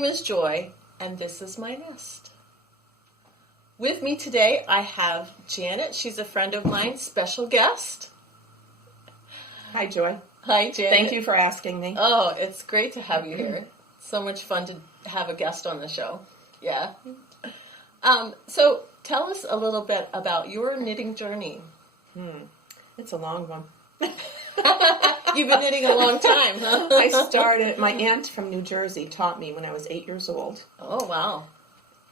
name is Joy, and this is my nest. With me today, I have Janet. She's a friend of mine, special guest. Hi, Joy. Hi, Janet. Thank you for asking me. Oh, it's great to have you here. So much fun to have a guest on the show. Yeah. So tell us a little bit about your knitting journey. It's a long one. You've been knitting a long time, huh? My aunt from New Jersey taught me when I was 8 years old. Oh, wow.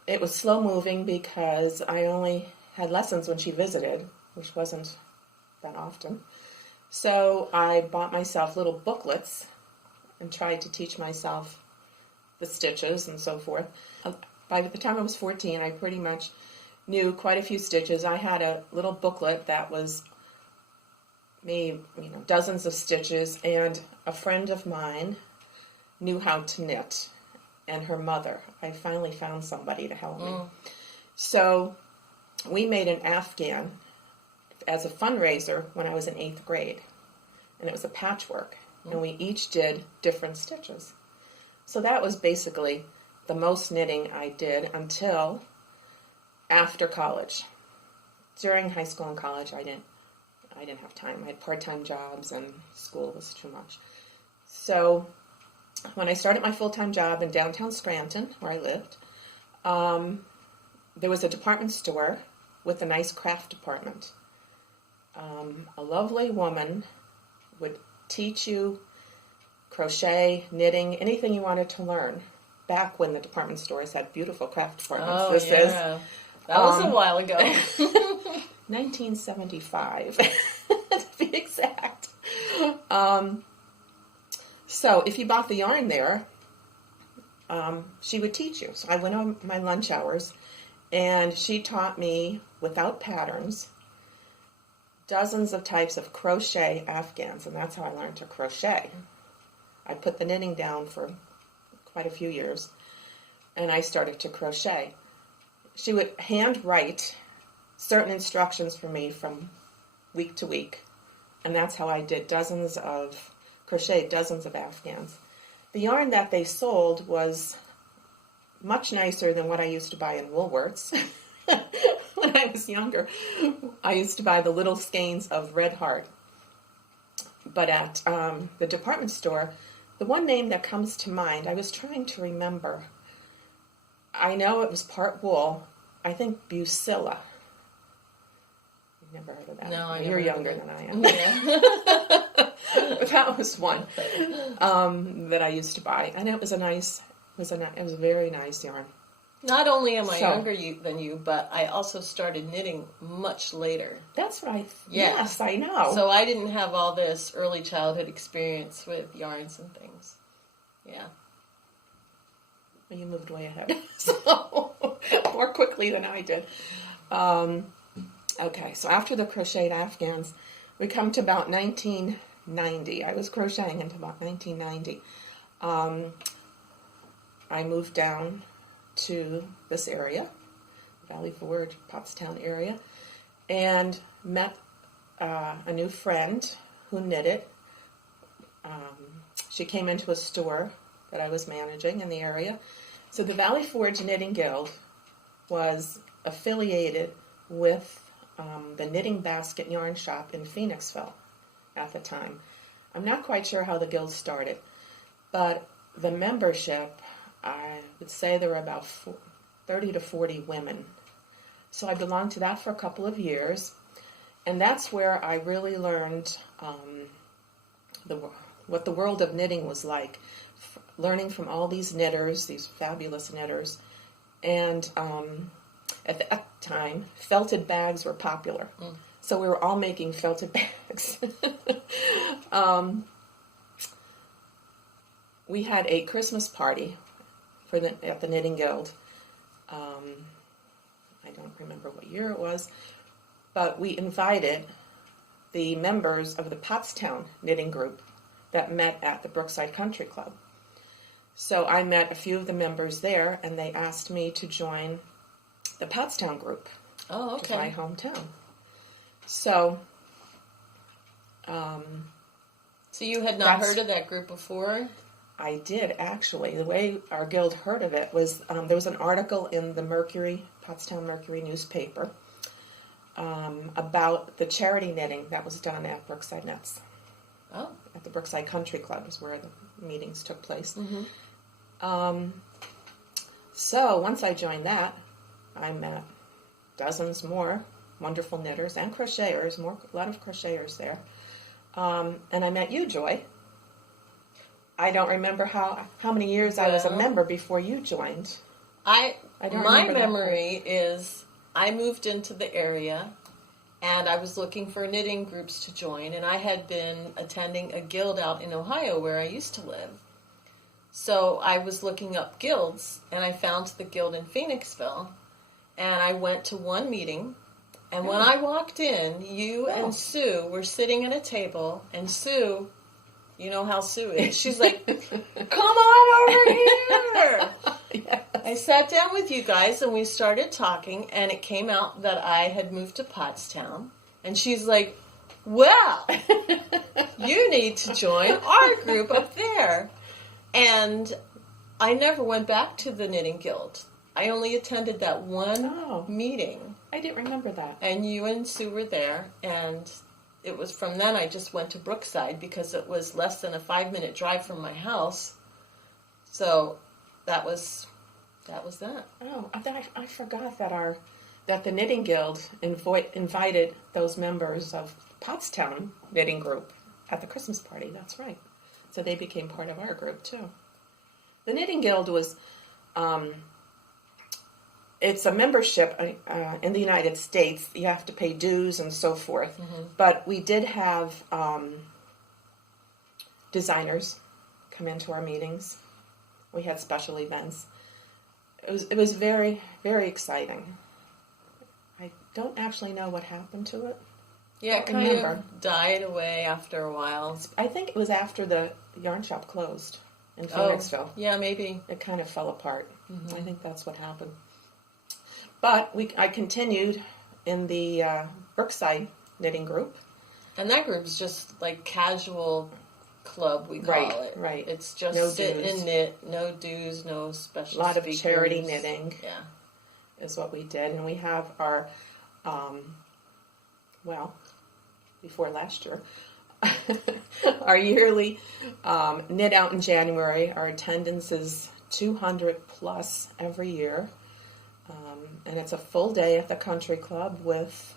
It was slow moving because I only had lessons when she visited, which wasn't that often. So I bought myself little booklets and tried to teach myself the stitches and so forth. By the time I was 14, I pretty much knew quite a few stitches. I had a little booklet that was made, dozens of stitches, and a friend of mine knew how to knit, and her mother. I finally found somebody to help me. So we made an Afghan as a fundraiser when I was in 8th grade, and it was a patchwork, and we each did different stitches. So that was basically the most knitting I did until after college. During high school and college, I didn't have time. I had part-time jobs and school was too much. So when I started my full-time job in downtown Scranton, where I lived, there was a department store with a nice craft department. A lovely woman would teach you crochet, knitting, anything you wanted to learn. Back when the department stores had beautiful craft departments. That was a while ago. 1975, to be exact. So if you bought the yarn there, she would teach you. So I went on my lunch hours, and she taught me, without patterns, dozens of types of crochet Afghans, and that's how I learned to crochet. I put the knitting down for quite a few years, and I started to crochet. She would handwrite certain instructions for me from week to week, and that's how I did dozens of Afghans. The yarn that they sold was much nicer than what I used to buy in Woolworths. When I was younger, I used to buy the little skeins of Red Heart. But at the department store, the one name that comes to mind, I was trying to remember. I know it was part wool. I think Bucilla. You've never heard of that. No, I You're never younger heard than I am. am. That was one that I used to buy, and it was a very nice yarn. Not only am I younger than you, but I also started knitting much later. That's right. Yes, I know. So I didn't have all this early childhood experience with yarns and things. Yeah. You moved way ahead, so more quickly than I did. Okay, so after the crocheted Afghans, we come to about 1990. I was crocheting until about 1990. I moved down to this area, Valley Forge, Pottstown area, and met a new friend who knitted. She came into a store that I was managing in the area. So the Valley Forge Knitting Guild was affiliated with the Knitting Basket Yarn Shop in Phoenixville at the time. I'm not quite sure how the guild started, but the membership, I would say there were about 30 to 40 women. So I belonged to that for a couple of years, and that's where I really learned what the world of knitting was like, learning from all these knitters, these fabulous knitters. And at that time, felted bags were popular. So we were all making felted bags. We had a Christmas party at the Knitting Guild. I don't remember what year it was, but we invited the members of the Pottstown knitting group that met at the Brookside Country Club. So I met a few of the members there, and they asked me to join the Pottstown group. Oh, okay. To my hometown. So, so you had not heard of that group before? I did, actually. The way our guild heard of it was there was an article in the Pottstown Mercury newspaper about the charity knitting that was done at Brookside Nets. Oh. At the Brookside Country Club is where the meetings took place. Mm-hmm. So once I joined that, I met dozens more wonderful knitters and crocheters, a lot of crocheters there. And I met you, Joy. I don't remember how many years I was a member before you joined. My memory is I moved into the area and I was looking for knitting groups to join, and I had been attending a guild out in Ohio where I used to live. So I was looking up guilds, and I found the guild in Phoenixville, and I went to one meeting, and when I walked in, you and Sue were sitting at a table, and Sue, you know how Sue is, she's like, come on over here! Yes. I sat down with you guys, and we started talking, and it came out that I had moved to Pottstown, and she's like, well, you need to join our group up there. And I never went back to the Knitting Guild. I only attended that one meeting. I didn't remember that. And you and Sue were there, and it was from then I just went to Brookside because it was less than a 5-minute drive from my house. So that was that. Oh, I forgot that the Knitting Guild invited those members of Pottstown Knitting Group at the Christmas party. That's right. So they became part of our group, too. The Knitting Guild was, it's a membership in the United States. You have to pay dues and so forth. Mm-hmm. But we did have designers come into our meetings. We had special events. It was very, very exciting. I don't actually know what happened to it. Yeah, it kind of died away after a while. I think it was after the yarn shop closed in Phoenixville. Yeah, maybe. It kind of fell apart. Mm-hmm. I think that's what happened. But I continued in the Brookside knitting group. And that group is just like casual club, we call it. Right. It's just no sit dues. And knit, no dues, no special A lot speakers. of charity knitting. Yeah. Is what we did. And we have our, before last year, our yearly knit out in January. Our attendance is 200 plus every year. And it's a full day at the country club with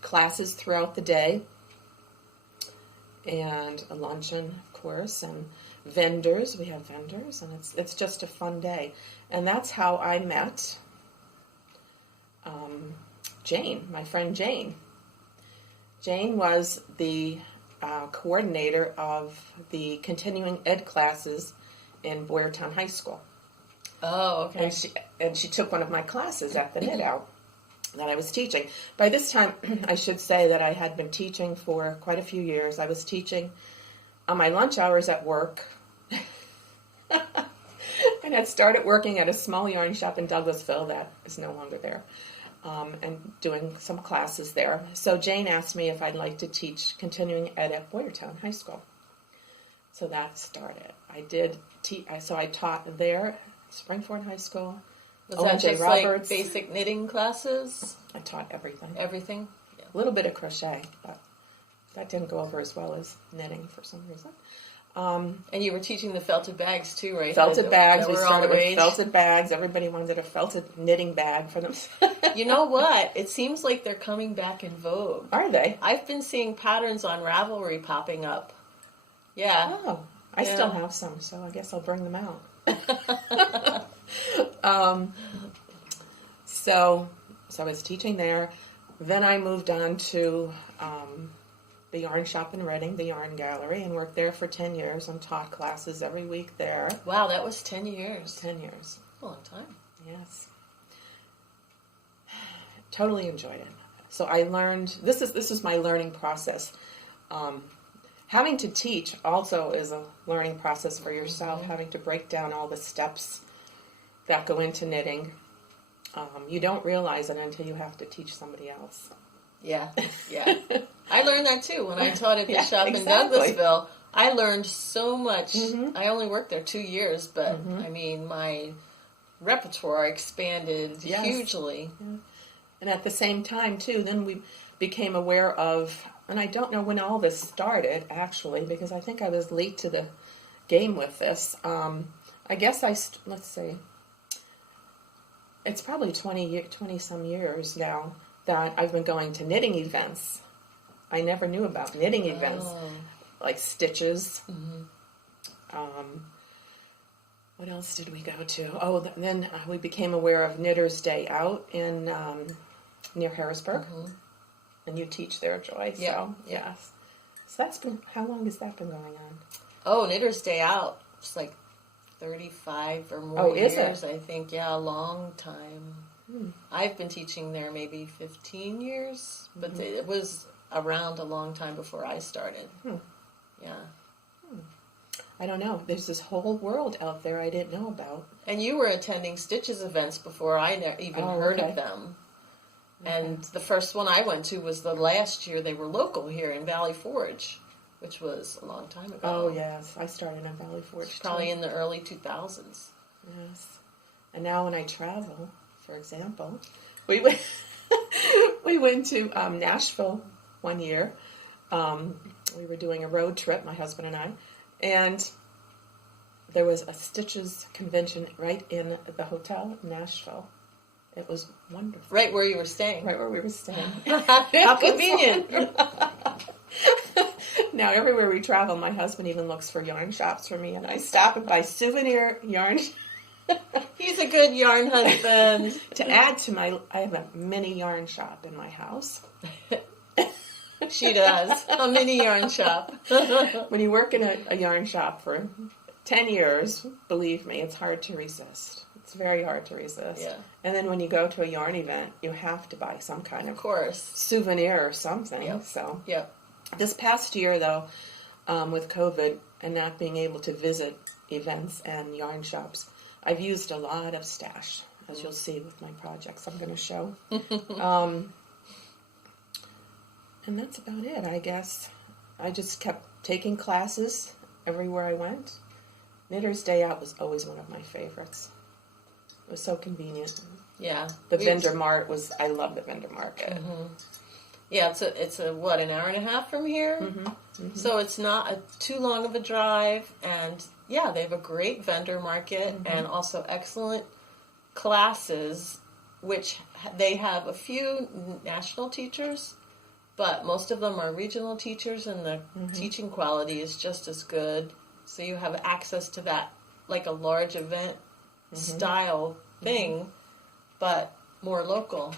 classes throughout the day and a luncheon, of course, and vendors. We have vendors, and it's just a fun day. And that's how I met Jane, my friend Jane. Jane was the coordinator of the continuing ed classes in Boyertown High School. Oh, okay. And she took one of my classes at the Knit Out that I was teaching. By this time, I should say that I had been teaching for quite a few years. I was teaching on my lunch hours at work. And had started working at a small yarn shop in Douglasville that is no longer there, and doing some classes there. So Jane asked me if I'd like to teach continuing ed at Boyertown High School. So that started. I did so I taught there, Springford High School. Was that just Roberts. Like basic knitting classes? I taught everything. Everything? Yeah. A little bit of crochet, but that didn't go over as well as knitting for some reason. And you were teaching the felted bags too, right? Felted bags. We started with felted bags. Everybody wanted a felted knitting bag for them. You know what? It seems like they're coming back in vogue. Are they? I've been seeing patterns on Ravelry popping up. Yeah. Oh, I still have some, so I guess I'll bring them out. So I was teaching there. Then I moved on to the yarn shop in Reading, the Yarn Gallery, and worked there for 10 years and taught classes every week there. Wow, that was 10 years. 10 years. A long time. Yes. Totally enjoyed it. So I learned, this is my learning process. Having to teach also is a learning process for yourself, mm-hmm. having to break down all the steps that go into knitting. You don't realize it until you have to teach somebody else. Yeah. I learned that too when I taught at the shop in Douglasville. I learned so much. I only worked there 2 years, but I mean, my repertoire expanded hugely. Yeah. And at the same time, too, then we became aware of, and I don't know when all this started, actually, because I think I was late to the game with this. I guess let's see, it's probably 20-some years now that I've been going to knitting events. I never knew about knitting events, like stitches. What else did we go to? Oh, then we became aware of Knitter's Day Out in near Harrisburg. And you teach there, Joy. So, yes. So how long has that been going on? Oh, Knitter's Day Out. It's like 35 or more years, is it? I think. Yeah, a long time. I've been teaching there maybe 15 years, but it was around a long time before I started. Yeah. I don't know. There's this whole world out there I didn't know about. And you were attending Stitches events before I even heard of them. And the first one I went to was the last year they were local here in Valley Forge, which was a long time ago. Oh, yes. I started in Valley Forge, probably in the early 2000s. Yes. And now when I travel, for example, we went to Nashville one year. We were doing a road trip, my husband and I, and there was a Stitches convention right in the hotel in Nashville. It was wonderful. Right where you were staying. Right where we were staying. How convenient. Now, everywhere we travel, my husband even looks for yarn shops for me, and I stop and buy souvenir yarn. He's a good yarn husband. To add to I have a mini yarn shop in my house. She does. A mini yarn shop. When you work in a yarn shop for 10 years, believe me, it's hard to resist. It's very hard to resist. Yeah. And then when you go to a yarn event, you have to buy some kind of souvenir or something. Yep. So yep. This past year, though, with COVID and not being able to visit events and yarn shops, I've used a lot of stash, as you'll see with my projects I'm going to show. And that's about it, I guess. I just kept taking classes everywhere I went. Knitter's Day Out was always one of my favorites. It was so convenient. Yeah. The vendor mart I love the vendor market. Yeah, it's a what, an hour and a half from here? So it's not too long of a drive, and yeah, they have a great vendor market and also excellent classes, which they have a few national teachers, but most of them are regional teachers, and the teaching quality is just as good. So you have access to that, like a large event style thing, but more local.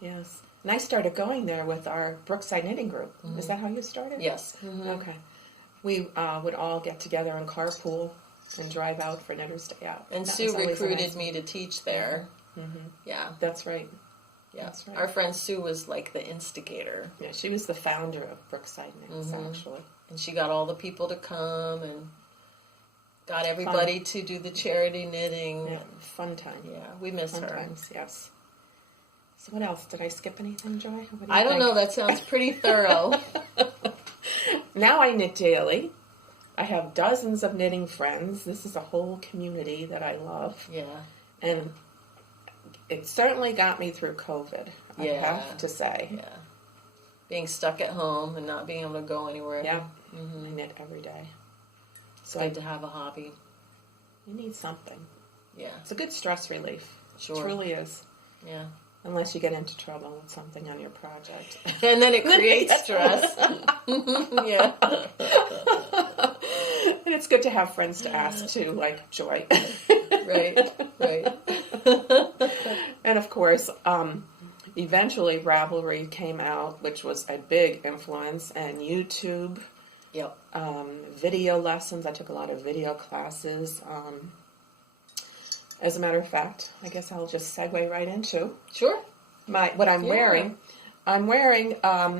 Yes. And I started going there with our Brookside Knitting Group. Is that how you started? Yes. Okay. We would all get together and carpool and drive out for Knitter's Day Out. And Sue recruited me to teach there. Yeah. That's right. Yeah. That's right. Our friend Sue was like the instigator. Yeah, she was the founder of Brookside Knits, actually. And she got all the people to come and got everybody to do the charity knitting. Yeah, fun time. Yeah, we miss her. Times, yes. So what else? Did I skip anything, Joy? I don't know. That sounds pretty thorough. Now I knit daily. I have dozens of knitting friends. This is a whole community that I love. Yeah. And it certainly got me through COVID, I have to say. Yeah. Being stuck at home and not being able to go anywhere. Yeah. I knit every day. So good to have a hobby. You need something. Yeah. It's a good stress relief. Sure. It truly is. Yeah. Unless you get into trouble with something on your project. And then it creates stress. Yeah. And it's good to have friends to ask too, like Joy. Right. And of course, eventually Ravelry came out, which was a big influence, and YouTube. Yep. Video lessons. I took a lot of video classes. As a matter of fact, I guess I'll just segue right into what I'm wearing. I'm wearing,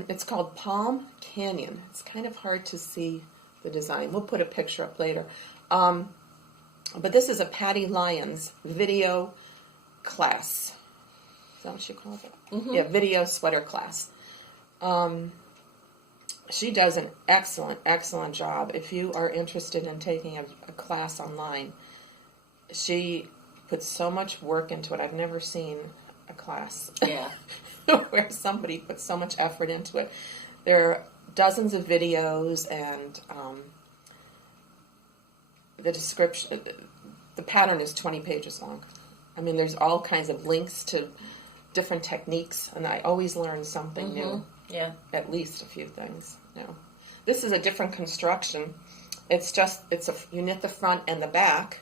it's called Palm Canyon. It's kind of hard to see the design. We'll put a picture up later. But this is a Patty Lyons video class. Is that what she calls it? Yeah, video sweater class. she does an excellent, excellent job. If you are interested in taking a class online, she puts so much work into it. I've never seen a class where somebody puts so much effort into it. There are dozens of videos, and the description, the pattern is 20 pages long. I mean, there's all kinds of links to different techniques, and I always learn something new. Yeah. At least a few things. This is a different construction. You knit the front and the back,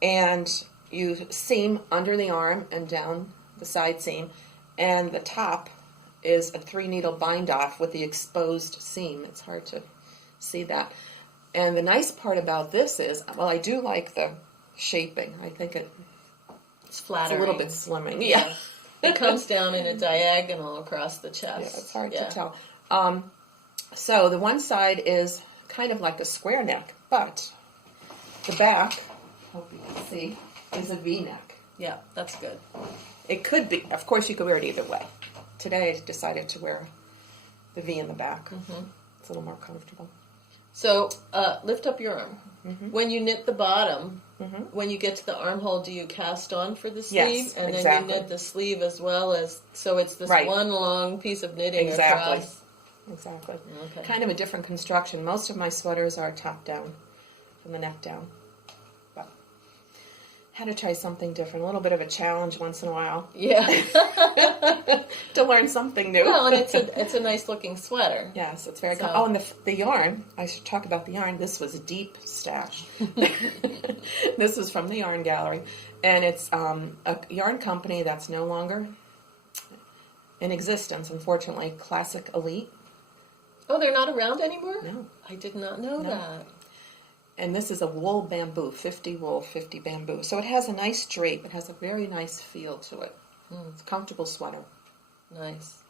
and you seam under the arm and down the side seam, and the top is a 3-needle bind off with the exposed seam. It's hard to see that. And the nice part about this is, well, I do like the shaping. I think it's flattering. It's a little bit slimming. Yeah. It comes down in a diagonal across the chest. Yeah, it's hard to tell. So the one side is kind of like a square neck, but the back, hope you can see, is a V-neck. Yeah, that's good. It could be. Of course, you could wear it either way. Today, I decided to wear the V in the back. Mm-hmm. It's a little more comfortable. So, lift up your arm. Mm-hmm. When you knit the bottom, when you get to the armhole, do you cast on for the sleeve? Yes, and exactly. then you knit the sleeve as well as, so it's this one long piece of knitting across. Exactly. Okay. Kind of a different construction. Most of my sweaters are top down, from the neck down. But had to try something different. A little bit of a challenge once in a while. Yeah. To learn something new. Well, and it's a nice looking sweater. Yes, it's very cool. Oh, and the yarn, I should talk about the yarn. This was a deep stash. This was from the Yarn Gallery. And it's a yarn company that's no longer in existence, unfortunately. Classic Elite. Oh, they're not around anymore? No. I did not know that. And this is a wool bamboo, 50 wool, 50 bamboo. So it has a nice drape. It has a very nice feel to it. It's a comfortable sweater. Nice.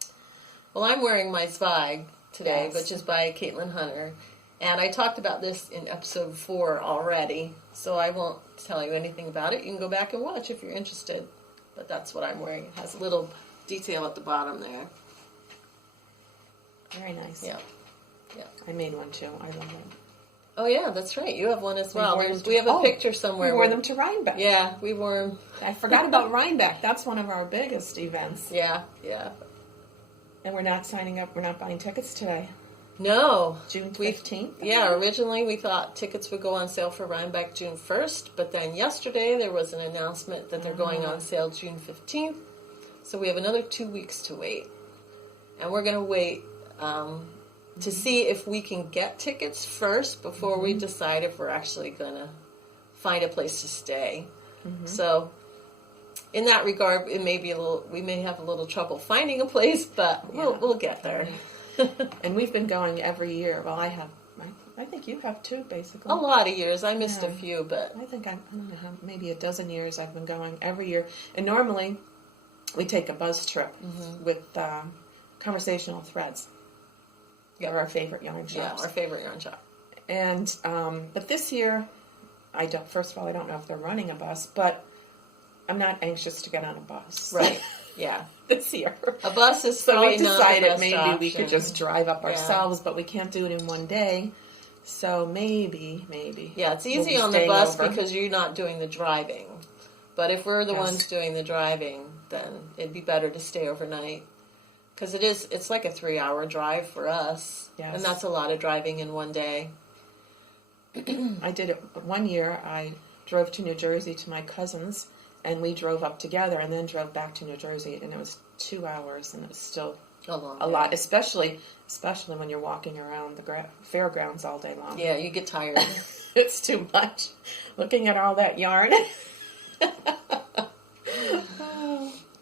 Well, I'm wearing my Zweig today, Yes. which is by Caitlin Hunter. And I talked about this in episode 4 already, so I won't tell you anything about it. You can go back and watch if you're interested. But that's what I'm wearing. It has a little detail at the bottom there. Very nice. Yeah. I made one too. I love it. Oh, yeah, that's right. You have one as well. We have a picture somewhere. We wore them to Rhinebeck. Yeah, we wore them. I forgot about Rhinebeck. That's one of our biggest events. Yeah. And we're not signing up. We're not buying tickets today. No. June 15th? Yeah, originally we thought tickets would go on sale for Rhinebeck June 1st, but then yesterday there was an announcement that they're going on sale June 15th. So we have another 2 weeks to wait. And we're going to wait to see if we can get tickets first before we decide if we're actually going to find a place to stay. So in that regard, it may be we may have a little trouble finding a place, but we'll get there. And we've been going every year. Well, I think you have too, basically. A lot of years. I missed a few, but I think I don't know how, maybe a dozen years I've been going every year. And normally we take a buzz trip with Conversational Threads. They're our favorite yarn shops. Yeah, our favorite yarn shop. And but this year, first of all, I don't know if they're running a bus, but I'm not anxious to get on a bus. Right. Yeah. This year. A bus is so probably we decided not the best maybe option. We could just drive up ourselves, but we can't do it in one day. So maybe. Yeah, it's easy on the bus because you're not doing the driving. But if we're the ones doing the driving, then it'd be better to stay overnight. Because it's like a 3-hour drive for us. Yes. And that's a lot of driving in one day. I did it one year. I drove to New Jersey to my cousin's, and we drove up together and then drove back to New Jersey, and it was 2 hours, and it was still a lot, especially when you're walking around the fairgrounds all day long. Yeah, you get tired. It's too much. Looking at all that yarn.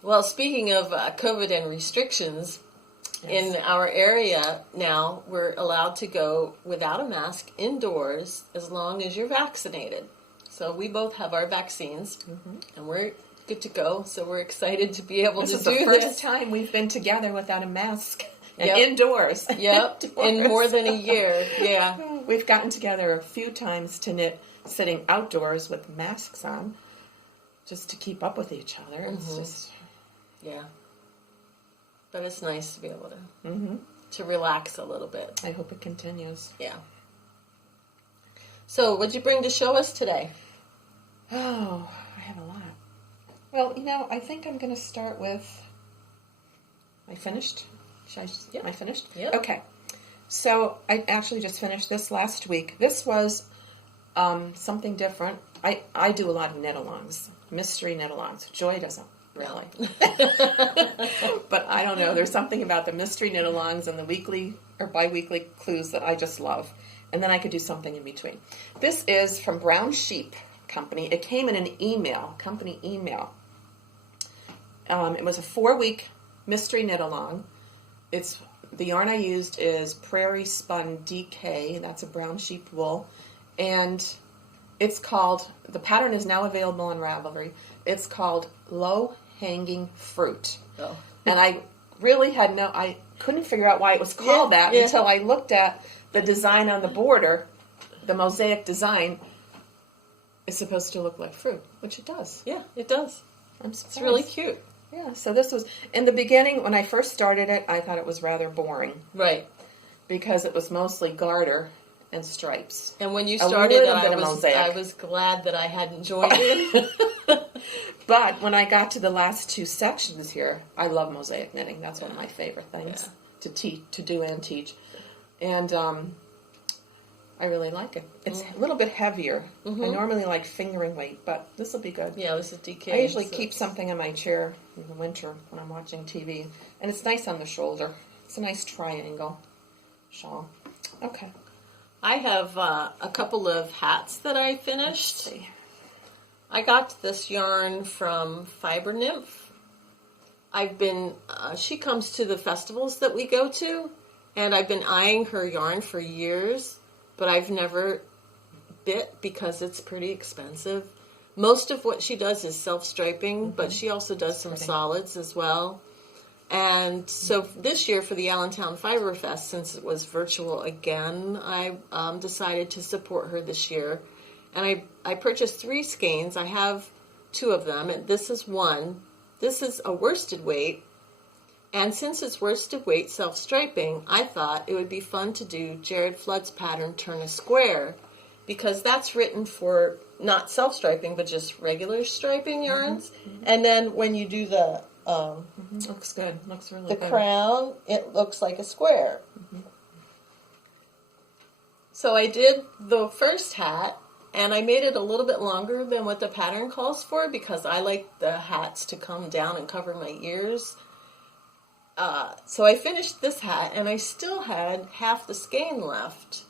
Well, speaking of COVID and restrictions, in our area now, we're allowed to go without a mask indoors as long as you're vaccinated. So we both have our vaccines, and we're good to go. So we're excited to be able to do this. This is the first time we've been together without a mask and indoors. Yep, in more than a year, yeah. We've gotten together a few times to knit sitting outdoors with masks on, just to keep up with each other. It's just... Yeah. But it's nice to be able to to relax a little bit. I hope it continues. Yeah. So, what'd you bring to show us today? Oh, I have a lot. Well, I think I'm going to start with... I finished? Am I finished? Yeah. Okay. So, I actually just finished this last week. This was something different. I do a lot of knit-alongs, mystery knit-alongs. Joy doesn't really. But I don't know. There's something about the mystery knit-alongs and the weekly or bi-weekly clues that I just love. And then I could do something in between. This is from Brown Sheep Company. It came in an company email. It was a 4-week mystery knit-along. The yarn I used is Prairie Spun DK. That's a brown sheep wool. And it's called, the pattern is now available on Ravelry. It's called Low Hanging Fruit. Oh. And I really I couldn't figure out why it was called that until I looked at the design on the border. The mosaic design is supposed to look like fruit, which it does. Yeah, it does. I'm surprised. It's really cute. Yeah, so this was, in the beginning, when I first started it, I thought it was rather boring. Right. Because it was mostly garter and stripes. And when you started it, I was glad that I hadn't joined in. But when I got to the last 2 sections here, I love mosaic knitting. That's one of my favorite things to do and teach. And I really like it. It's a little bit heavier. Mm-hmm. I normally like fingering weight, but this will be good. Yeah, this is DK. I usually keep something in my chair in the winter when I'm watching TV. And it's nice on the shoulder. It's a nice triangle shawl. Okay. I have a couple of hats that I finished. Let's see. I got this yarn from Fibernymph. She comes to the festivals that we go to, and I've been eyeing her yarn for years, but I've never bit because it's pretty expensive. Most of what she does is self-striping, but she also does some solids as well. And so this year for the Allentown Fiber Fest, since it was virtual again, I decided to support her this year. And I purchased 3 skeins. I have 2 of them, and this is one. This is a worsted weight. And since it's worsted weight self-striping, I thought it would be fun to do Jared Flood's pattern Turn a Square, because that's written for not self-striping, but just regular striping yarns. Mm-hmm. And then when you do the... Looks good. Looks really good. The crown, it looks like a square. Mm-hmm. So I did the first hat, and I made it a little bit longer than what the pattern calls for because I like the hats to come down and cover my ears. So I finished this hat, and I still had half the skein left.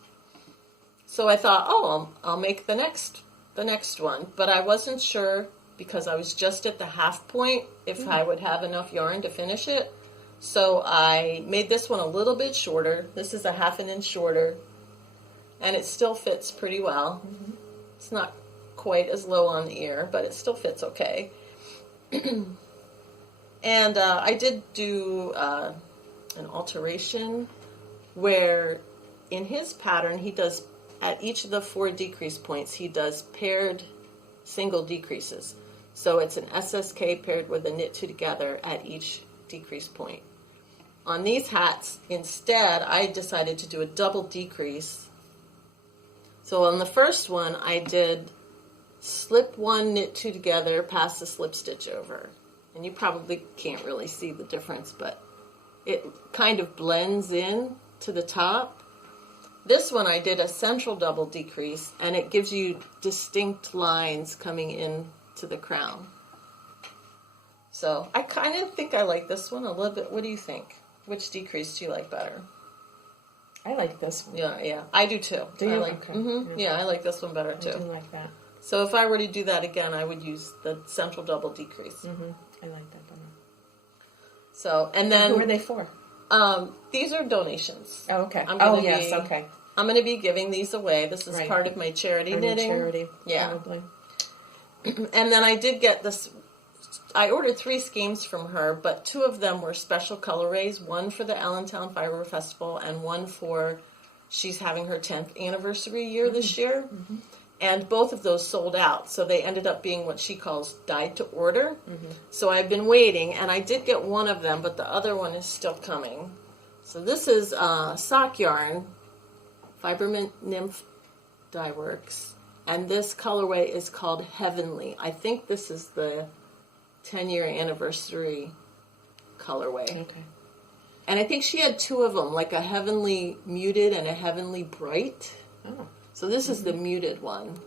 So I thought, I'll make the next one, but I wasn't sure because I was just at the half point if I would have enough yarn to finish it. So I made this one a little bit shorter. This is a 1/2 inch shorter, and it still fits pretty well. Mm-hmm. It's not quite as low on the ear, but it still fits okay. And I did do an alteration where in his pattern he does, at each of the 4 decrease points, he does paired single decreases. So it's an SSK paired with a knit 2 together at each decrease point. On these hats, instead, I decided to do a double decrease. So on the first one, I did slip 1, knit 2 together, pass the slip stitch over. And you probably can't really see the difference, but it kind of blends in to the top. This one I did a central double decrease, and it gives you distinct lines coming in to the crown. So I kind of think I like this one a little bit. What do you think? Which decrease do you like better? I like this one. Yeah, I do too. Do you? Okay. Mm-hmm. Yeah, I like this one better too. I do like that. So if I were to do that again, I would use the central double decrease. Mm-hmm. I like that better. So, and then... Who are they for? These are donations. Oh, okay. Okay. I'm going to be giving these away. This is part of my charity knitting. Charity, yeah. Probably. And then I did get this... I ordered 3 skeins from her, but 2 of them were special colorways. One for the Allentown Fiber Festival and one for... She's having her 10th anniversary year this year. Mm-hmm. And both of those sold out, so they ended up being what she calls dyed to order. Mm-hmm. So I've been waiting, and I did get one of them, but the other one is still coming. So this is sock yarn, Fibernymph Dye Works, and this colorway is called Heavenly. I think this is the 10-year anniversary colorway. Okay. And I think she had two of them, like a Heavenly Muted and a Heavenly Bright. Oh. So this is the muted one.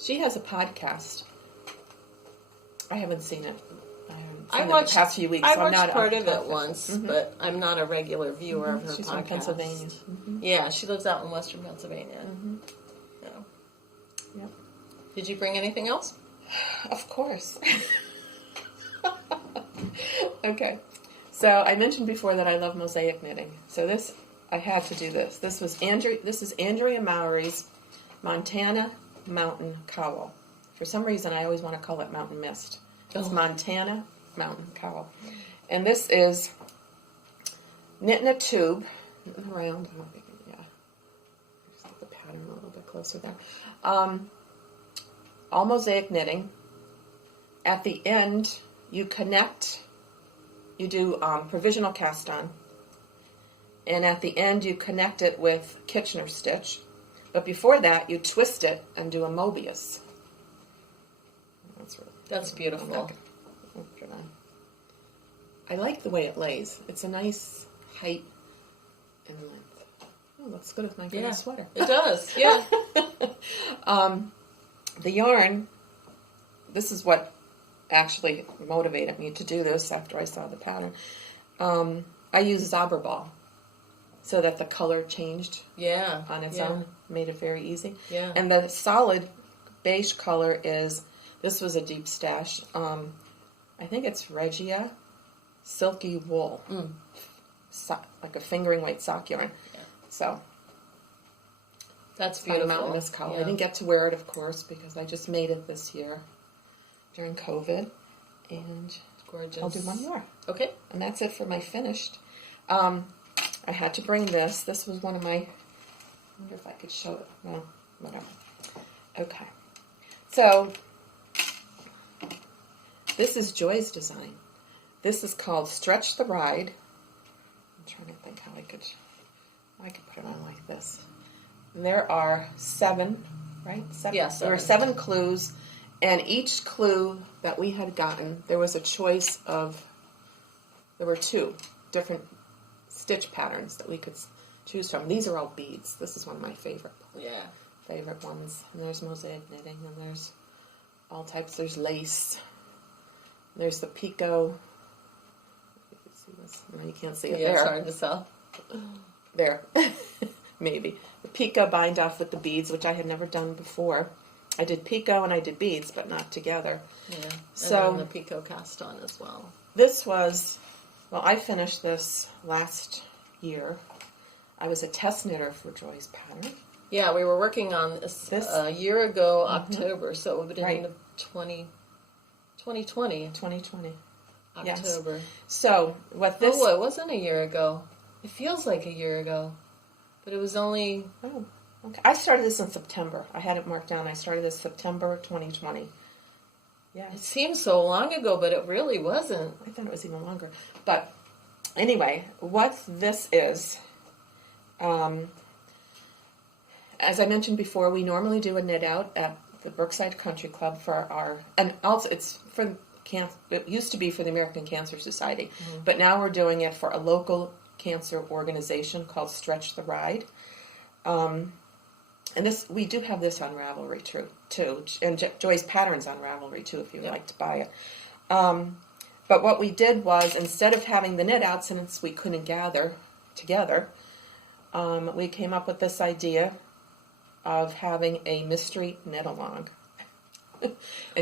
She has a podcast. I haven't seen it. I watched the past few weeks. I so I'm watched not part of it once, Mm-hmm. but I'm not a regular viewer of her She's podcast. from Pennsylvania. Mm-hmm. Yeah, she lives out in Western Pennsylvania. Mm-hmm. Yeah. Yep. Did you bring anything else? Of course. Okay. So I mentioned before that I love mosaic knitting. So this, I had to do this. This is Andrea Mowry's Montana Mountain Cowl. For some reason, I always want to call it Mountain Mist. It's Montana Mountain Cowl. And this is knit in a tube, around, yeah, just get the pattern a little bit closer there. All mosaic knitting. At the end, you connect, you do provisional cast on, and at the end you connect it with Kitchener stitch. But before that, you twist it and do a Mobius. That's beautiful. I like the way it lays. It's a nice height and length. Oh, looks good with my green sweater. It does, yeah. The yarn, this is what actually motivated me to do this after I saw the pattern. I use Zauberball so that the color changed on its own. Made it very easy. Yeah. And the solid beige color is, this was a deep stash. I think it's Regia Silky Wool. Like a fingering weight sock yarn. Yeah. So that's beautiful. Mountainous color. Yeah. I didn't get to wear it, of course, because I just made it this year during COVID. And gorgeous. I'll do one more. Okay. And that's it for my finished. I had to bring this. This was one of my... I wonder if I could show it. Well, whatever. Okay. So, this is Joy's design. This is called Stretch the Ride. I'm trying to think how I could put it on like this. And there are 7, right? 7. Yes. Yeah, there were 7 clues, and each clue that we had gotten, there was a choice of, there were 2 different stitch patterns that we could choose from. These are all beads. This is one of my favorite ones. And there's mosaic knitting, and there's all types. There's lace. There's the picot. You can see this. No, you can't see it there. It's hard to tell. There. Maybe. The picot bind off with the beads, which I had never done before. I did picot and I did beads, but not together. Yeah. So and the picot cast on as well. This was, well, I finished this last year. I was a test knitter for Joy's pattern. Yeah, we were working on this a year ago, October, so it would have been 2020. 2020. October. Yes. So, what this... Oh, it wasn't a year ago. It feels like a year ago. But it was only... Oh, okay. I started this in September. I had it marked down. I started this September 2020. Yeah. It seems so long ago, but it really wasn't. I thought it was even longer. But, anyway, what this is... as I mentioned before, we normally do a knit out at the Brookside Country Club for our, and also it's for cancer. It used to be for the American Cancer Society, but now we're doing it for a local cancer organization called Stretch the Ride. And this, we do have this on Ravelry too, and Joy's patterns on Ravelry too, if you would like to buy it. But what we did was, instead of having the knit out, since we couldn't gather together, we came up with this idea of having a mystery knit-along. And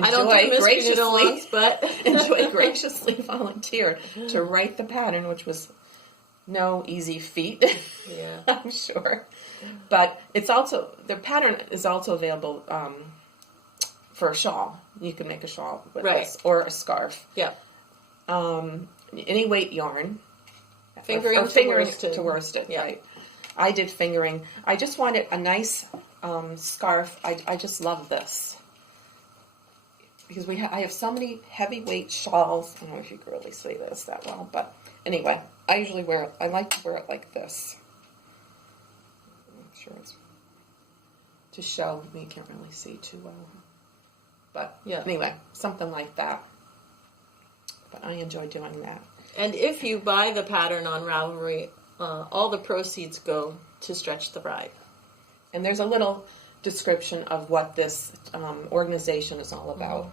I don't do mystery knit-alongs, but... and Joy graciously volunteered to write the pattern, which was no easy feat, I'm sure. But it's also, the pattern is also available for a shawl. You can make a shawl with this, or a scarf. Yeah. Any weight yarn. Fingering or to worsted, right. I did fingering. I just wanted a nice scarf. I just love this. because I have so many heavyweight shawls. I don't know if you can really see this that well, but anyway, I usually wear it. I like to wear it like this. I'm sure it's to show. You can't really see too well, but yeah. Anyway, something like that. But I enjoy doing that. And if you buy the pattern on Ravelry, all the proceeds go to Stretch the Bride. And there's a little description of what this organization is all about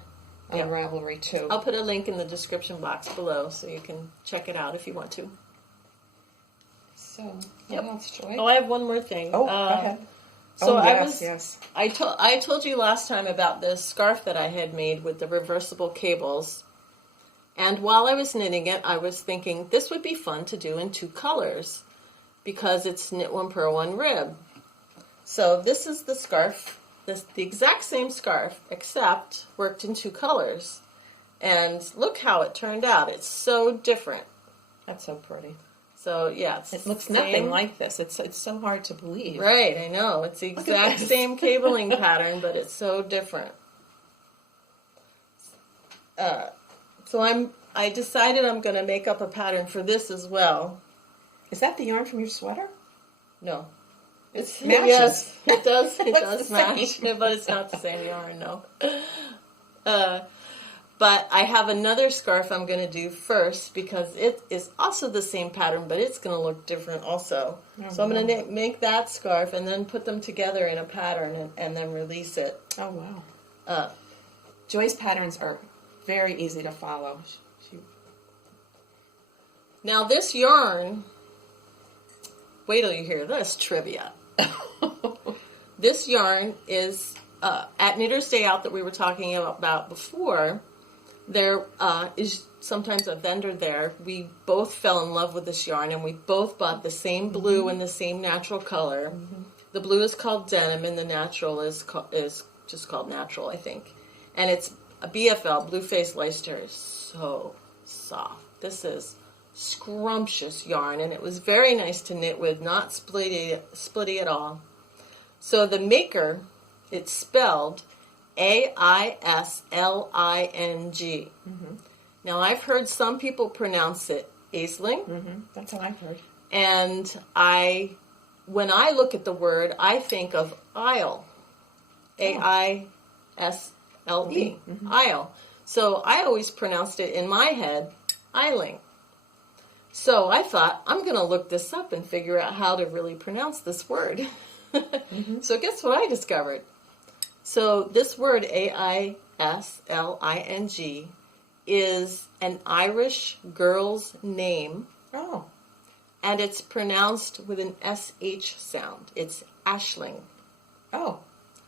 on Ravelry too. I'll put a link in the description box below so you can check it out if you want to. So, what else, Joy? Oh, I have one more thing. Oh, go ahead. So yes. I told you last time about this scarf that I had made with the reversible cables. And while I was knitting it, I was thinking this would be fun to do in 2 colors because it's knit 1, purl 1, rib. So this is the scarf, the exact same scarf, except worked in 2 colors. And look how it turned out. It's so different. That's so pretty. So, yeah. It looks nothing like this. It's so hard to believe. Right, I know. It's the exact same cabling pattern, but it's so different. So I decided I'm going to make up a pattern for this as well. Is that the yarn from your sweater? No. It matches. Yes, it does. It does match, but it's not the same yarn, no. But I have another scarf I'm going to do first because it is also the same pattern, but it's going to look different also. So I'm going to make that scarf and then put them together in a pattern and then release it. Oh, wow. Joy's patterns are very easy to follow. Now this yarn, wait till you hear this trivia. This yarn is at Knitter's Day Out that we were talking about before. There is sometimes a vendor there. We both fell in love with this yarn, and we both bought the same blue and the same natural color. Mm-hmm. The blue is called denim, and the natural is just called natural, I think. And it's a BFL, Blue Face Leicester. Is so soft. This is scrumptious yarn, and it was very nice to knit with, not splitty at all. So the maker, it's spelled Aisling. Mm-hmm. Now I've heard some people pronounce it Aisling. Mm-hmm. That's what I've heard. And when I look at the word, I think of aisle. Aisle. Mm-hmm. Aisle. So I always pronounced it in my head, Aisling. So I thought, I'm going to look this up and figure out how to really pronounce this word. Mm-hmm. So guess what I discovered? So this word, Aisling, is an Irish girl's name. Oh. And it's pronounced with an SH sound. It's Aisling. Oh,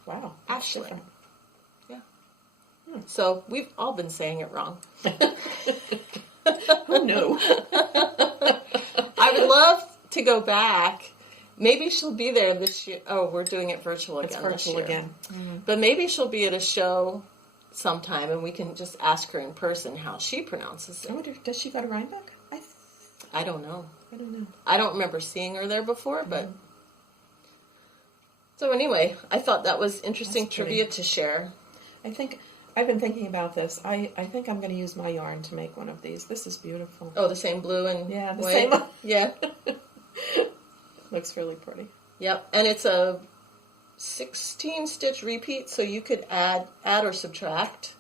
wow. Aisling. Yeah. So we've all been saying it wrong. Who knew? I would love to go back. Maybe she'll be there this year. Oh, we're doing it virtual again. It's virtual this year. Again. Mm-hmm. But maybe she'll be at a show sometime, and we can just ask her in person how she pronounces it. I wonder, does she go to Rhinebeck? I don't know. I don't know. I don't remember seeing her there before, but... So anyway, I thought that was interesting trivia to share. I've been thinking about this. I think I'm going to use my yarn to make one of these. This is beautiful. Oh, the same blue and the white? Same one. Yeah. Looks really pretty. Yep, and it's a 16-stitch repeat, so you could add or subtract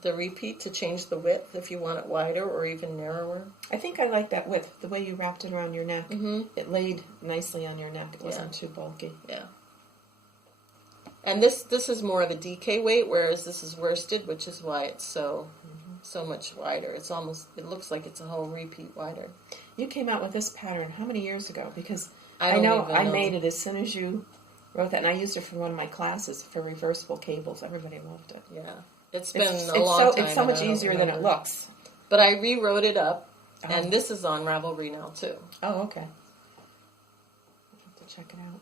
the repeat to change the width if you want it wider or even narrower. I think I like that width, the way you wrapped it around your neck. Mm-hmm. It laid nicely on your neck. It wasn't too bulky. Yeah. And this is more of a DK weight, whereas this is worsted, which is why it's so much wider. It looks like it's a whole repeat wider. You came out with this pattern how many years ago? Because I made it as soon as you wrote that, and I used it for one of my classes for reversible cables. Everybody loved it. Yeah. It's been a long time. It's so much easier than it looks. But I rewrote it up, and this is on Ravelry now, too. Oh, okay. I'll have to check it out.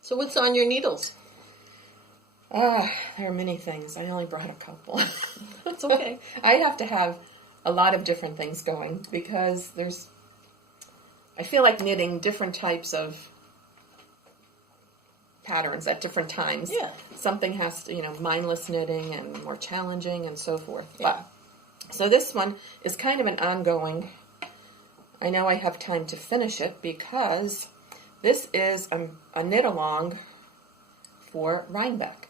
So what's on your needles? There are many things. I only brought a couple. That's okay. I have to have a lot of different things going because I feel like knitting different types of patterns at different times. Yeah. Something has to, mindless knitting and more challenging and so forth. Yeah. So this one is kind of an ongoing. I know I have time to finish it because this is a knit-along for Rhinebeck.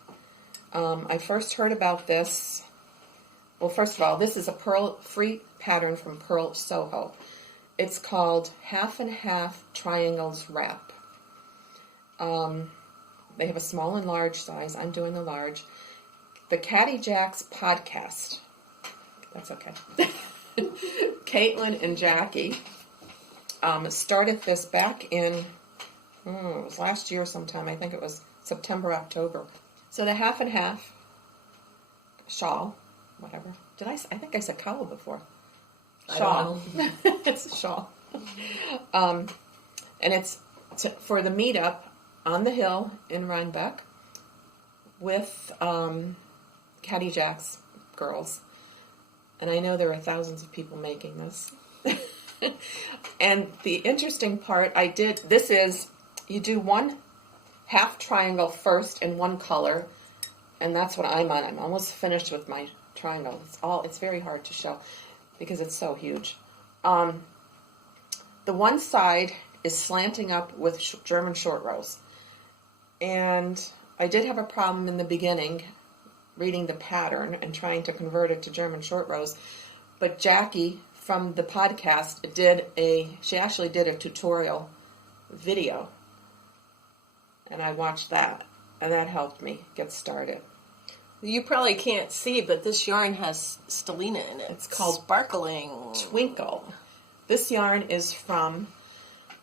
I first heard about this. Well, first of all, this is a Purl free pattern from Purl Soho. It's called Half and Half Triangles Wrap. They have a small and large size. I'm doing the large. The Caddy Jacks podcast. That's okay. Caitlin and Jackie started this back in, it was last year sometime. I think it was September, October. So the half and half shawl, whatever. I think I said cowl before. Shawl. It's a shawl. And it's for the meetup on the hill in Rhinebeck with Caddy Jacks girls. And I know there are thousands of people making this. And the interesting part, you do one half triangle first in one color, and that's what I'm on. I'm almost finished with my triangle. It's very hard to show because it's so huge. The one side is slanting up with German short rows. And I did have a problem in the beginning reading the pattern and trying to convert it to German short rows. But Jackie from the podcast she actually did a tutorial video. And I watched that. And that helped me get started. You probably can't see, but this yarn has stellina in it. It's called Sparkling Twinkle. This yarn is from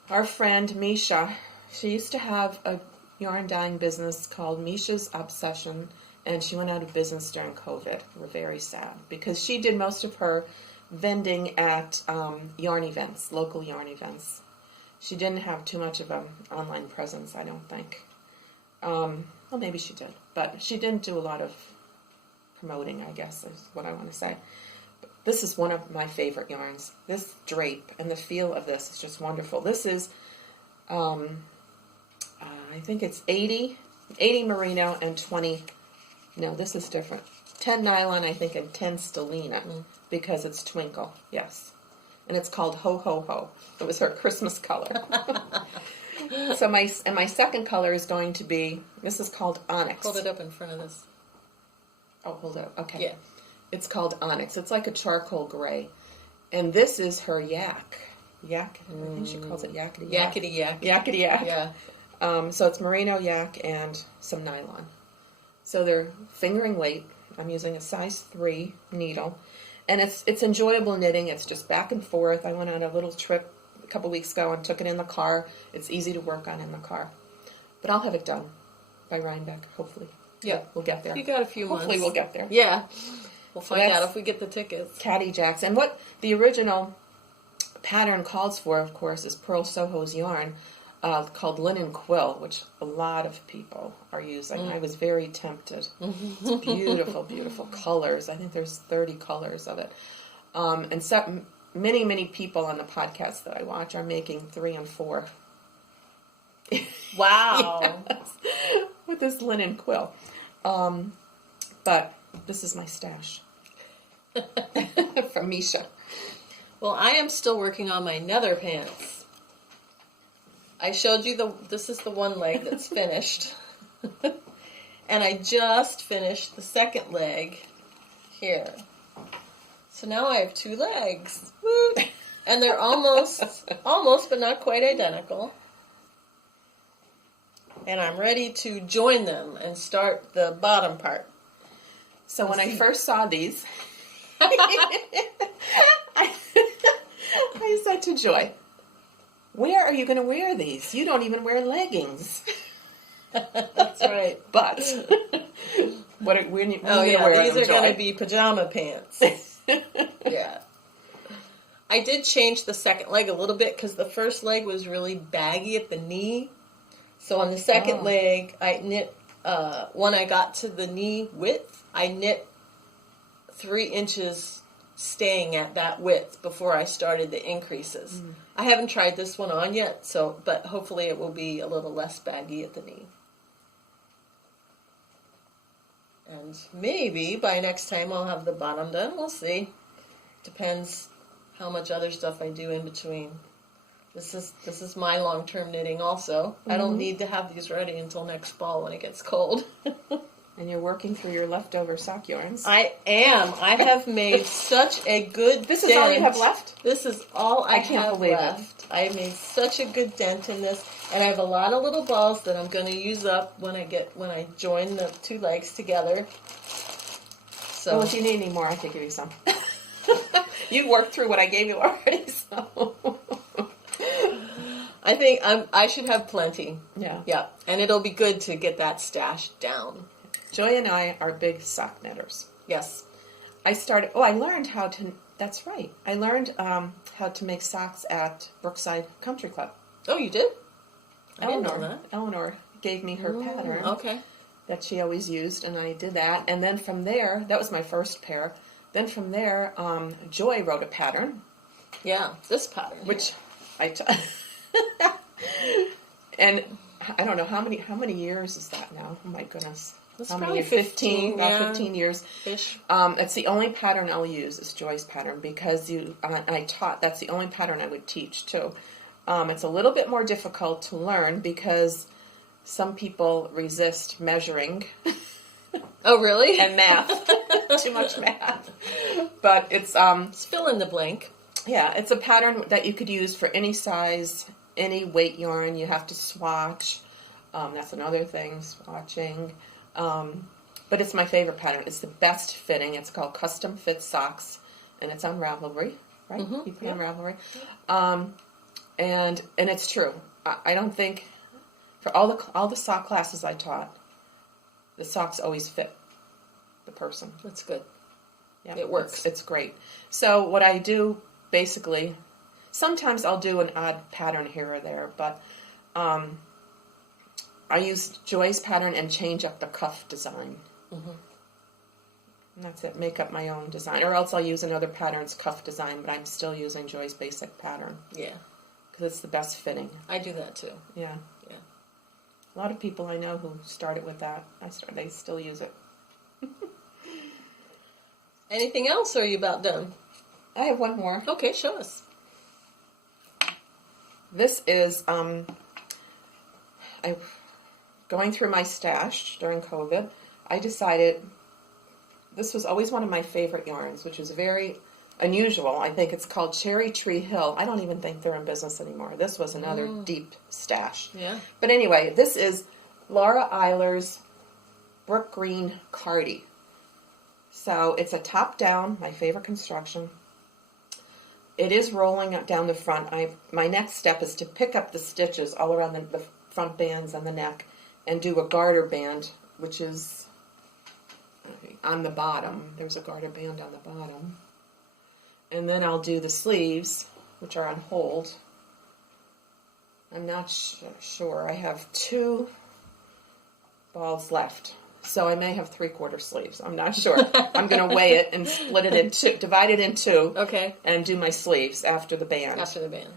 our friend Misha. She used to have a yarn dyeing business called Misha's Obsession, and she went out of business during COVID. We're very sad because she did most of her vending at yarn events, local yarn events. She didn't have too much of an online presence, I don't think. Well, maybe she did, but she didn't do a lot of promoting, I guess, is what I want to say. But this is one of my favorite yarns. This drape and the feel of this is just wonderful. This is, I think it's 80 merino and 20, no, this is different. 10 nylon, I think, and 10 stellina, because it's twinkle, yes. And it's called Ho Ho Ho. It was her Christmas color. So my second color is going to be, this is called Onyx. Hold it up in front of this. Oh, hold it up. Okay. Yeah. It's called Onyx. It's like a charcoal gray. And this is her yak. Yak. I think she calls it yakety yak. Yakety yak. Yakety yak. Yeah. So it's merino yak and some nylon. So they're fingering weight. I'm using a size 3 needle. And it's enjoyable knitting. It's just back and forth. I went on a little trip a couple weeks ago and took it in the car. It's easy to work on in the car. But I'll have it done by Rhinebeck, hopefully. Yeah. We'll get there. You got a few months. Hopefully we'll get there. Yeah. We'll find out if we get the tickets. Caddy Jacks. And what the original pattern calls for, of course, is Purl Soho's yarn called Linen Quill, which a lot of people are using. I was very tempted. It's beautiful, beautiful colors. I think there's 30 colors of it. And so, many, many people on the podcast that I watch are making 3 and 4. Wow. Yes, with this linen quill. But this is my stash from Misha. Well, I am still working on my Nether Pants. I showed you this is the one leg that's finished. And I just finished the second leg here. So now I have 2 legs. Woo! And they're almost but not quite identical. And I'm ready to join them and start the bottom part. So when I first saw these, I said to Joy, where are you going to wear these? You don't even wear leggings. That's right. But when you these wear are going to be pajama pants. Yeah. I did change the second leg a little bit because the first leg was really baggy at the knee. So on the second leg, I knit, when I got to the knee width, I knit 3 inches staying at that width before I started the increases. I haven't tried this one on yet, but hopefully it will be a little less baggy at the knee. And maybe by next time I'll have the bottom done. We'll see. Depends how much other stuff I do in between. This is my long-term knitting also. I don't need to have these ready until next fall when it gets cold. And you're working through your leftover sock yarns. I am. I have made such a good This dent. is all you have left? This is all I can't have believe left. I made such a good dent in this, and I have a lot of little balls that I'm going to use up when I join the two legs together. So well, if you need any more, I could give you some. You worked through what I gave you already, so... I think I should have plenty. Yeah. Yeah, and it'll be good to get that stash down. Joy and I are big sock knitters. Yes. I learned how to, that's right. I learned how to make socks at Brookside Country Club. Oh, you did? I didn't know that. Eleanor gave me her pattern. Okay. That she always used, and I did that. And then from there, that was my first pair. Then from there, Joy wrote a pattern. Yeah, this pattern. Which and I don't know, how many years is that now? Oh my goodness. That's How probably many? 15, About yeah. 15 years. Ish. It's the only pattern I'll use is Joy's pattern because I taught, that's the only pattern I would teach too. It's a little bit more difficult to learn because some people resist measuring. Oh, really? And math. Too much math. But it's... Let's fill in the blank. Yeah, it's a pattern that you could use for any size, any weight yarn. You have to swatch. That's another thing, swatching. But it's my favorite pattern. It's the best fitting. It's called Custom Fit Socks, and it's on Ravelry, right? Mm-hmm. You put it on Ravelry. And it's true. I don't think, for all the sock classes I taught, the socks always fit the person. That's good. Yeah, it works. It's great. So what I do, basically, sometimes I'll do an odd pattern here or there, but I use Joy's pattern and change up the cuff design. Mm-hmm. And that's it. Make up my own design. Or else I'll use another pattern's cuff design, but I'm still using Joy's basic pattern. Yeah. Because it's the best fitting. I do that too. Yeah. Yeah. A lot of people I know who started with that, they still use it. Anything else, or are you about done? I have one more. Okay, show us. This is going through my stash during COVID. I decided this was always one of my favorite yarns, which is very unusual. I think it's called Cherry Tree Hill. I don't even think they're in business anymore. This was another deep stash. Yeah. But anyway, this is Laura Aylor's Brookgreen Cardi. So it's a top-down, my favorite construction. It is rolling down the front. My next step is to pick up the stitches all around the front bands and the neck and do a garter band, which is on the bottom. There's a garter band on the bottom. And then I'll do the sleeves, which are on hold. I'm not sure. I have 2 balls left. So I may have 3/4 sleeves. I'm not sure. I'm going to weigh it and split it in 2, divide it in 2. Okay. And do my sleeves after the band. After the band.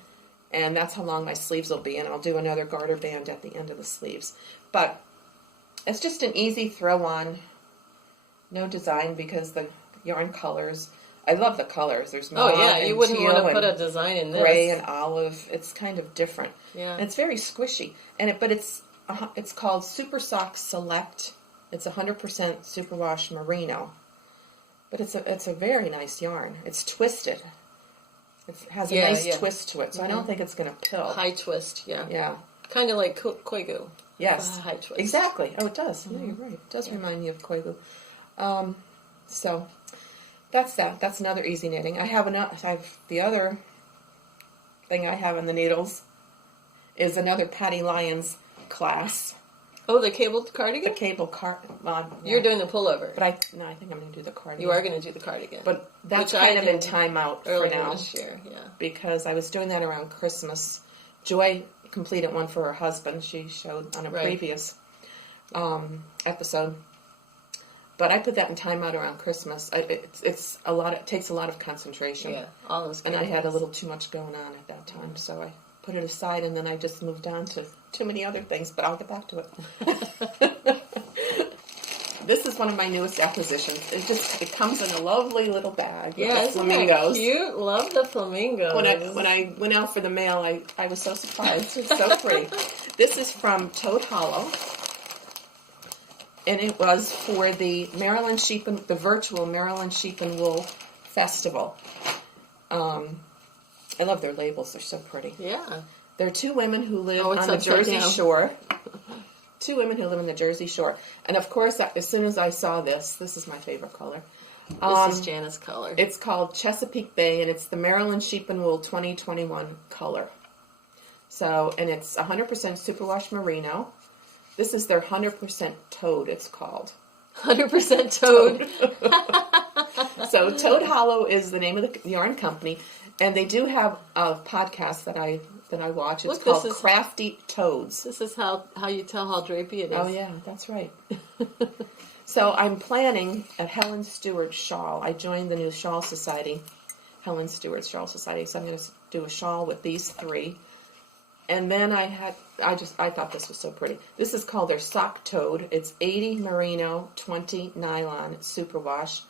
And that's how long my sleeves will be. And I'll do another garter band at the end of the sleeves. But it's just an easy throw on. No design because the yarn colors. I love the colors. There's mauve and you wouldn't want to teal put a design in this. Gray and olive. It's kind of different. Yeah. And it's very squishy. But it's called Super Sock Select. It's 100% superwash merino. But it's a very nice yarn. It's twisted. It has a nice twist to it, so I don't think it's going to pill. High twist, yeah. Yeah. Kind of like Koigu. Yes. High twist. Exactly. Oh, it does. Yeah, you're right. It does remind me of Koigu. So that's that. That's another easy knitting. I have the other thing I have in the needles is another Patty Lyons class. Oh, the cabled cardigan? The cable cardigan. You're doing the pullover. But I think I'm going to do the cardigan. You are going to do the cardigan. But that's kind of in timeout for now. This year, yeah. Because I was doing that around Christmas. Joy completed one for her husband. She showed on a previous episode. But I put that in timeout around Christmas. It takes a lot of concentration. Yeah, all those. And I had a little too much going on at that time, so I put it aside, and then I just moved on to too many other things, but I'll get back to it. This is one of my newest acquisitions. It comes in a lovely little bag with Yeah, the isn't flamingos. that cute? Love the flamingos. When I went out for the mail, I was so surprised. It's so pretty. This is from Toad Hollow, and it was for the virtual Maryland Sheep and Wool Festival. I love their labels. They're so pretty. Yeah. There are two women who live on the Jersey Shore. Two women who live on the Jersey Shore. And, of course, as soon as I saw this is my favorite color. This is Jana's color. It's called Chesapeake Bay, and it's the Maryland Sheep and Wool 2021 color. So, and it's 100% superwash merino. This is their 100% toad, it's called. 100% toad. So Toad Hollow is the name of the yarn company, and they do have a podcast that I watch. It's called Crafty Toads. This is how you tell how drapey it is. Oh yeah, that's right. So I'm planning a Helen Stewart shawl. I joined the new shawl society, Helen Stewart's Shawl Society. So I'm going to do a shawl with these three. And then I thought this was so pretty. This is called their Sock Toad. It's 80 merino, 20 nylon, superwash.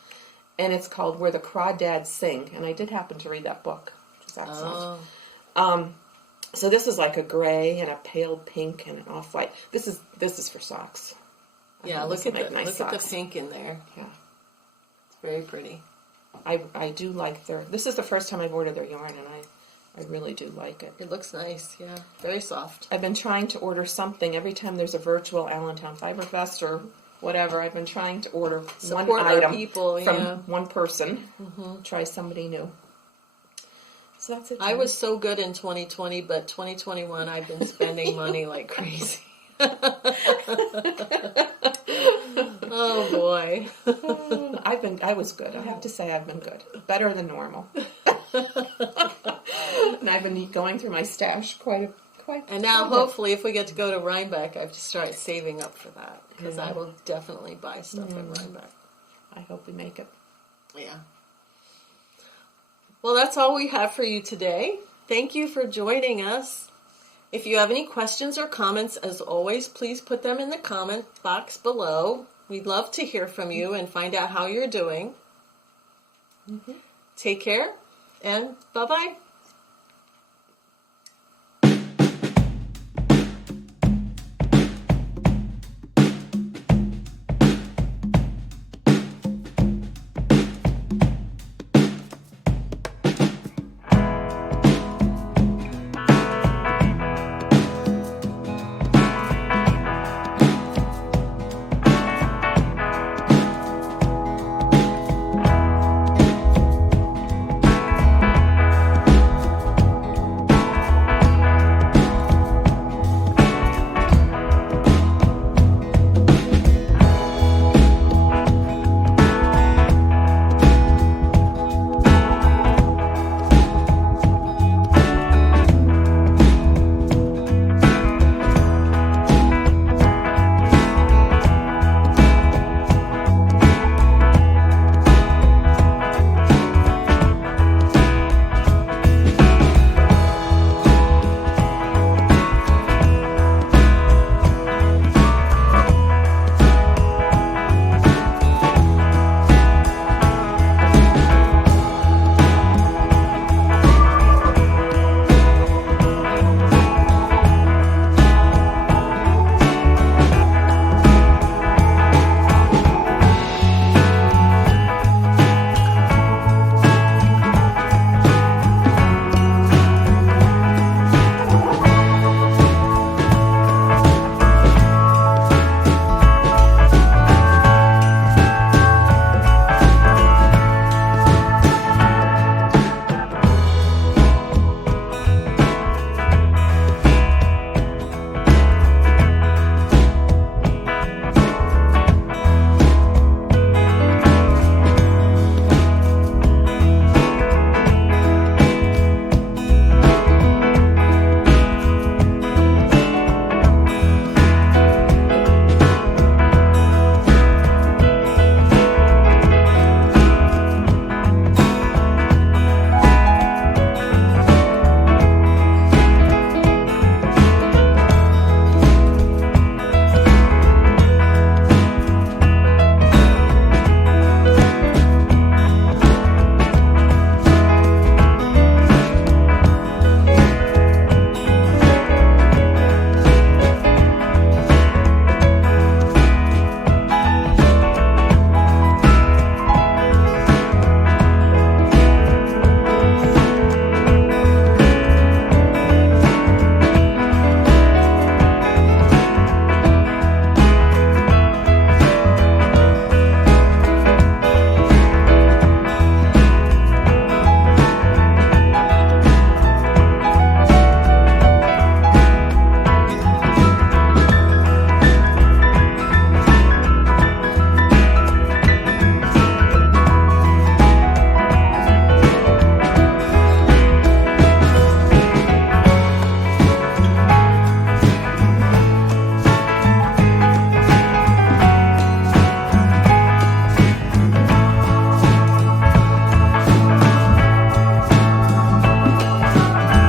And it's called Where the Crawdads Sing. And I did happen to read that book, which is excellent. Oh. So this is like a gray and a pale pink and an off-white. This is for socks. Yeah, look at the pink in there. Yeah. It's very pretty. I do like this is the first time I've ordered their yarn, and I really do like it. It looks nice, yeah. Very soft. I've been trying to order something every time there's a virtual Allentown Fiber Fest or whatever. I've been trying to order one item from one person. Mm-hmm. Try somebody new. So that's it. I was so good in 2020, but 2021 I've been spending money like crazy. Oh boy. I was good. I have to say I've been good. Better than normal. And I've been going through my stash quite. And now hopefully if we get to go to Rhinebeck, I have to start saving up for that because I will definitely buy stuff in Rhinebeck. I hope we make it. Yeah. Well, that's all we have for you today. Thank you for joining us. If you have any questions or comments, as always, please put them in the comment box below. We'd love to hear from you and find out how you're doing. Mm-hmm. Take care, and bye-bye.